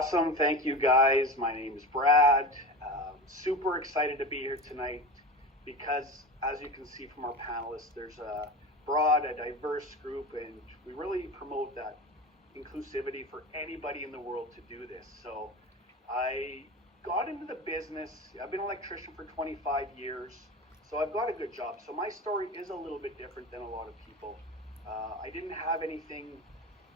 Awesome. Thank you, guys. My name is Brad. Super excited to be here tonight because, as you can see from our panelists, there's a diverse group, and we really promote that inclusivity for anybody in the world to do this. So I got into the business. I've been an electrician for 25 years, so I've got a good job. So my story is a little bit different than a lot of people. I didn't have anything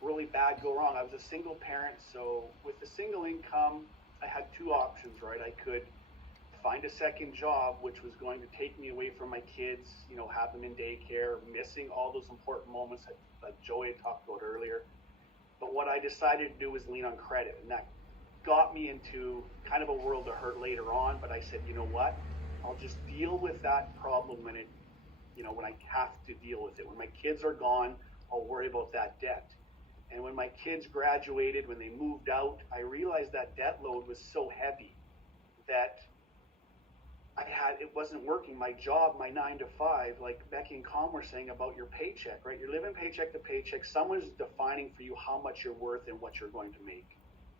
really bad go wrong. I was a single parent, so with the single income, I had two options, right? I could find a second job, which was going to take me away from my kids, have them in daycare, missing all those important moments that Joey had talked about earlier. But what I decided to do was lean on credit, and that got me into kind of a world of hurt later on. But I said, you know what? I'll just deal with that problem when when I have to deal with it. When my kids are gone, I'll worry about that debt. And when my kids graduated, when they moved out, I realized that debt load was so heavy that it wasn't working. My job, my 9 to 5, like Becky and Colm were saying about your paycheck, right? You're living paycheck to paycheck. Someone's defining for you how much you're worth and what you're going to make.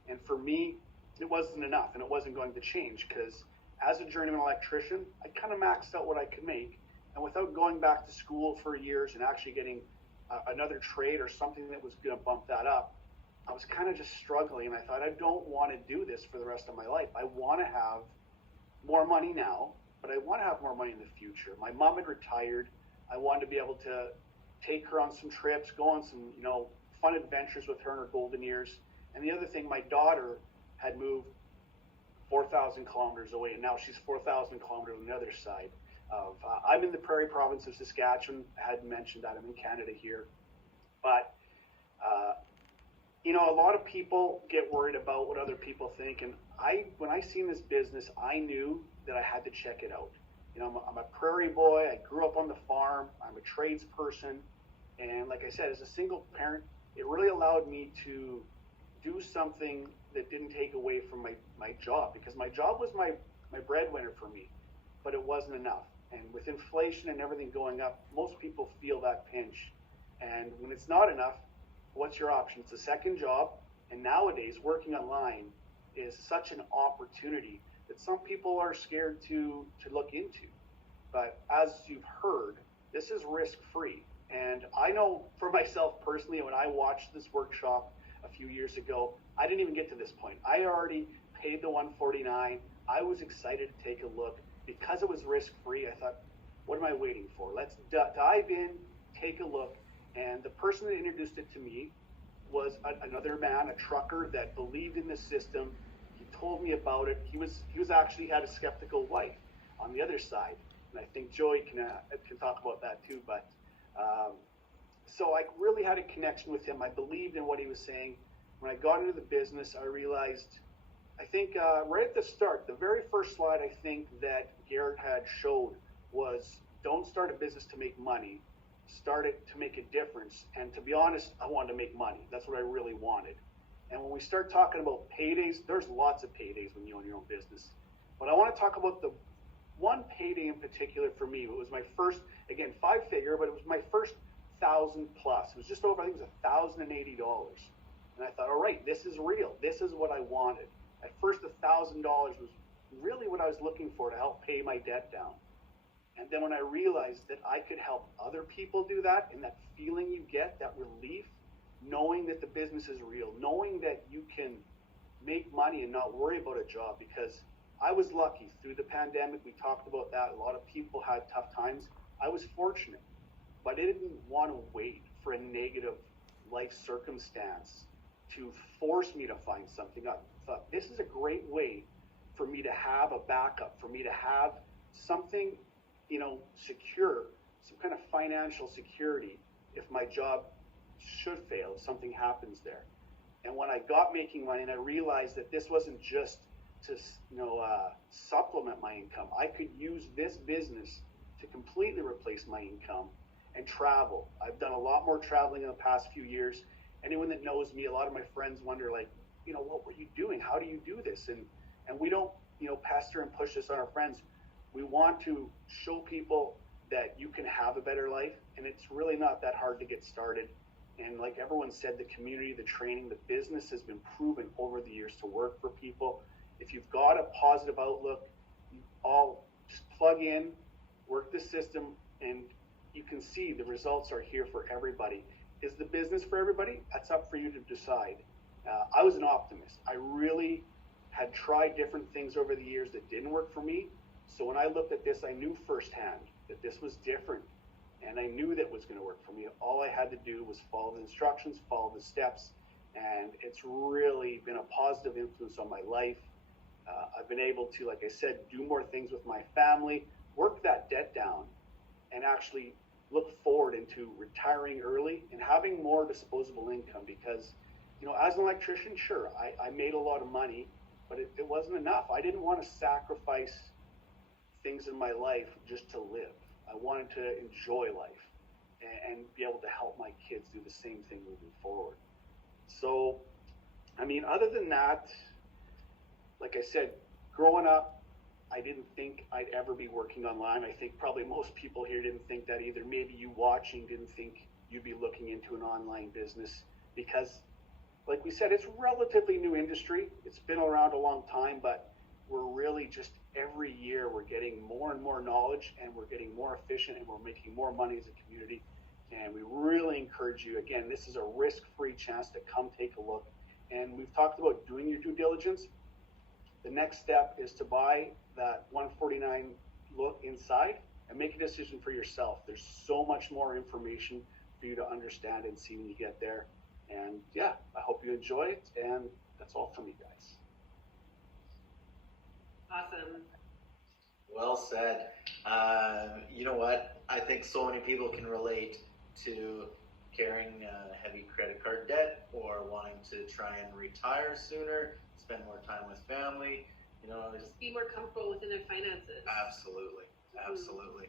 And for me, it wasn't enough, and it wasn't going to change because as a journeyman electrician, I kind of maxed out what I could make. And without going back to school for years and actually getting another trade or something that was going to bump that up, I was kind of just struggling. And I thought, I don't want to do this for the rest of my life. I want to have more money now, but I want to have more money in the future. My mom had retired. I wanted to be able to take her on some trips, go on some, fun adventures with her in her golden years. And the other thing, my daughter had moved 4,000 kilometers away, and now she's 4,000 kilometers on the other side of, I'm in the Prairie province of Saskatchewan. I had mentioned that I'm in Canada here. But, a lot of people get worried about what other people think. And when I seen this business, I knew that I had to check it out. I'm a prairie boy. I grew up on the farm. I'm a tradesperson. And like I said, as a single parent, it really allowed me to do something that didn't take away from my job, because my job was my breadwinner for me, but it wasn't enough. And with inflation and everything going up, most people feel that pinch. And when it's not enough, what's your option? It's a second job. And nowadays, working online is such an opportunity that some people are scared to look into. But as you've heard, this is risk-free. And I know for myself personally, when I watched this workshop a few years ago, I didn't even get to this point. I already paid the $149. I was excited to take a look. Because it was risk-free, I thought, what am I waiting for? Let's dive in, take a look. And the person that introduced it to me was another man, a trucker that believed in the system. He told me about it. He was actually had a skeptical wife on the other side, and I think Joey can talk about that too. But so I really had a connection with him. I believed in what he was saying. When I got into the business, I realized, I think right at the start, the very first slide I think that Garrett had showed was, don't start a business to make money, start it to make a difference. And to be honest, I wanted to make money. That's what I really wanted. And when we start talking about paydays, there's lots of paydays when you own your own business. But I want to talk about the one payday in particular for me. It was my first, again, 5-figure, but it was my first 1,000 plus. It was just over, I think it was $1,080. And I thought, all right, this is real. This is what I wanted. At first, $1,000 was really what I was looking for to help pay my debt down. And then when I realized that I could help other people do that, and that feeling you get, that relief, knowing that the business is real, knowing that you can make money and not worry about a job, because I was lucky through the pandemic. We talked about that. A lot of people had tough times. I was fortunate, but I didn't want to wait for a negative life circumstance to force me to find something. I thought, this is a great way for me to have a backup, for me to have something, secure, some kind of financial security if my job should fail, if something happens there. And when I got making money and I realized that this wasn't just to supplement my income, I could use this business to completely replace my income and travel. I've done a lot more traveling in the past few years. Anyone that knows me, a lot of my friends wonder, what were you doing? How do you do this? And we don't, pester and push this on our friends. We want to show people that you can have a better life, and it's really not that hard to get started. And like everyone said, the community, the training, the business has been proven over the years to work for people. If you've got a positive outlook, you all just plug in, work the system, and you can see the results are here for everybody. Is the business for everybody? That's up for you to decide. I was an optimist. I really had tried different things over the years that didn't work for me. So when I looked at this, I knew firsthand that this was different, and I knew that was going to work for me. All I had to do was follow the instructions, follow the steps, and it's really been a positive influence on my life. I've been able to, like I said, do more things with my family, work that debt down, and actually look forward into retiring early and having more disposable income. Because, you know, as an electrician, sure, I made a lot of money, but it wasn't enough. I didn't want to sacrifice things in my life just to live. I wanted to enjoy life and be able to help my kids do the same thing moving forward. So, I mean, other than that, like I said, growing up, I didn't think I'd ever be working online. I think probably most people here didn't think that either. Maybe you watching didn't think you'd be looking into an online business because, like we said, it's a relatively new industry. It's been around a long time, but we're really just every year we're getting more and more knowledge, and we're getting more efficient, and we're making more money as a community. And we really encourage you, again, this is a risk-free chance to come take a look. And we've talked about doing your due diligence. The next step is to buy that 149 look inside and make a decision for yourself. There's so much more information for you to understand and see when you get there. And yeah, I hope you enjoy it. And that's all from me, guys. Awesome. Well said. You know what? I think so many people can relate to carrying heavy credit card debt or wanting to try and retire sooner, spend more time with family. You know, Just be more comfortable within their finances. absolutely, absolutely.